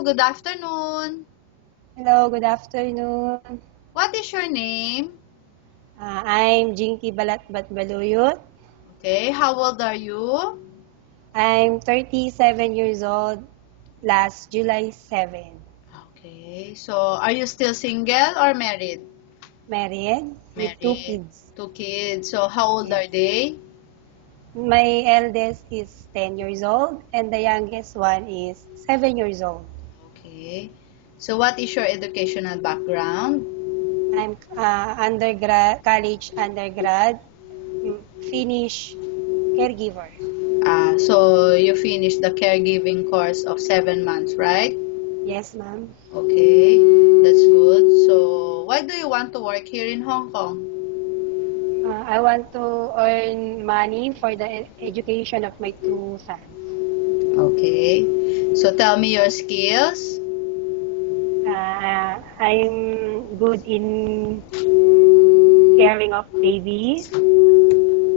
Hello, good afternoon. Hello, good afternoon. What is your name? I'm Jinky Balatbat Baluyot. Okay, how old are you? I'm 37 years old, last July 7. Okay, so are you still single or married? Married with 2 Married. kids. 2 kids. So how old are Yes. they? My eldest is 10 years old and the youngest one is 7 years old. Okay. So what is your educational background? I'm college undergrad, Finnish caregiver. So you finished the caregiving course of 7 months, right? Yes, ma'am. Okay, that's good. So why do you want to work here in Hong Kong? I want to earn money for the education of my 2 sons. Okay. So tell me your skills. I'm good in caring of babies,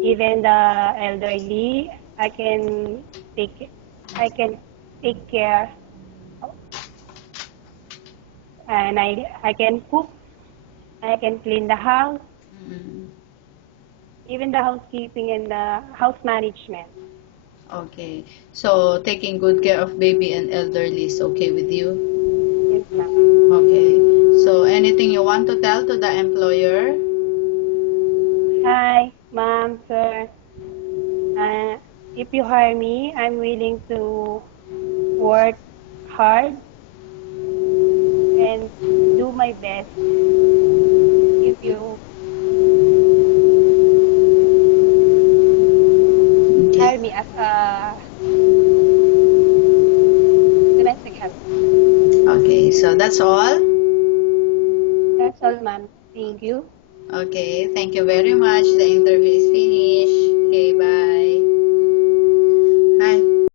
even the elderly. Take I can take care, and I can cook. I can clean the house, Mm, even the housekeeping and the house management. okay. So taking good care of baby and elderly is okay with you? Yes, ma'am. Okay. So anything you want to tell to the employer? Hi, ma'am, sir. Uh, if you hire me, I'm willing to work hard and do my best if you Okay. hire me as a domestic helper. Okay. So that's all. That's all, ma'am. Thank you. Okay. Thank you very much. The interview is finished.